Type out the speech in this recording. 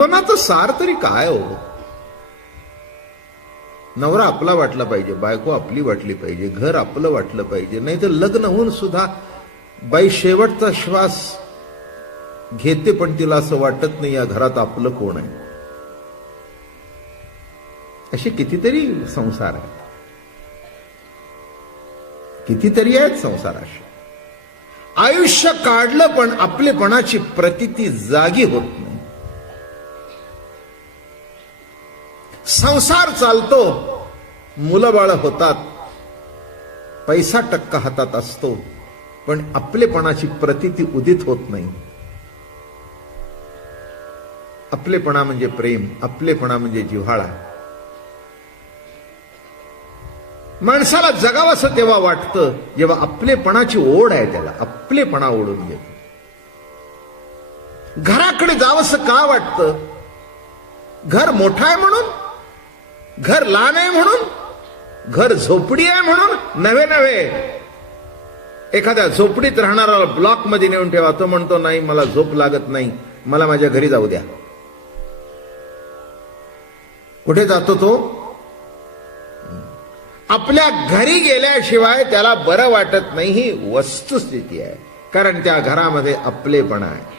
जीवनाचं सार तरी काय हो? नवरा आपला वाटला पाहिजे, बायको आपली वाटली पाहिजे, घर आपलं वाटलं पाहिजे. नाही तर लग्न होऊन सुद्धा बाई शेवटचा श्वास घेते पण तिला असं वाटत नाही या घरात आपलं कोण आहे. असे कितीतरी संसार आहेत, कितीतरी आहेत संसार असे. आयुष्य काढलं पण आपलेपणाची प्रतीती जागी होत नाही. संसार चालतो, मुलं बाळ होतात, पैसा टक्का हातात असतो, पण आपलेपणाची प्रतीती उदित होत नाही. आपलेपणा म्हणजे प्रेम, आपलेपणा म्हणजे जिव्हाळा. माणसाला जगावंसं तेव्हा वाटतं जेव्हा आपलेपणाची ओढ आहे, त्याला आपलेपणा ओढून घेतो. घराकडे जावंसं का वाटतं? घर मोठं आहे म्हणून, घर लहान आहे म्हणून, घर झोपडी आहे म्हणून नव्हे. एखाद्या झोपडीत राहणारा ब्लॉक मध्ये नेऊन ठेवा, तो म्हणतो नाही मला झोप लागत नाही, मला माझ्या घरी जाऊ द्या. कुठे जातो तो? आपल्या घरी गेल्याशिवाय त्याला बरं वाटत नाही. ही वस्तुस्थिती आहे, कारण त्या घरामध्ये आपलेपणा आहे.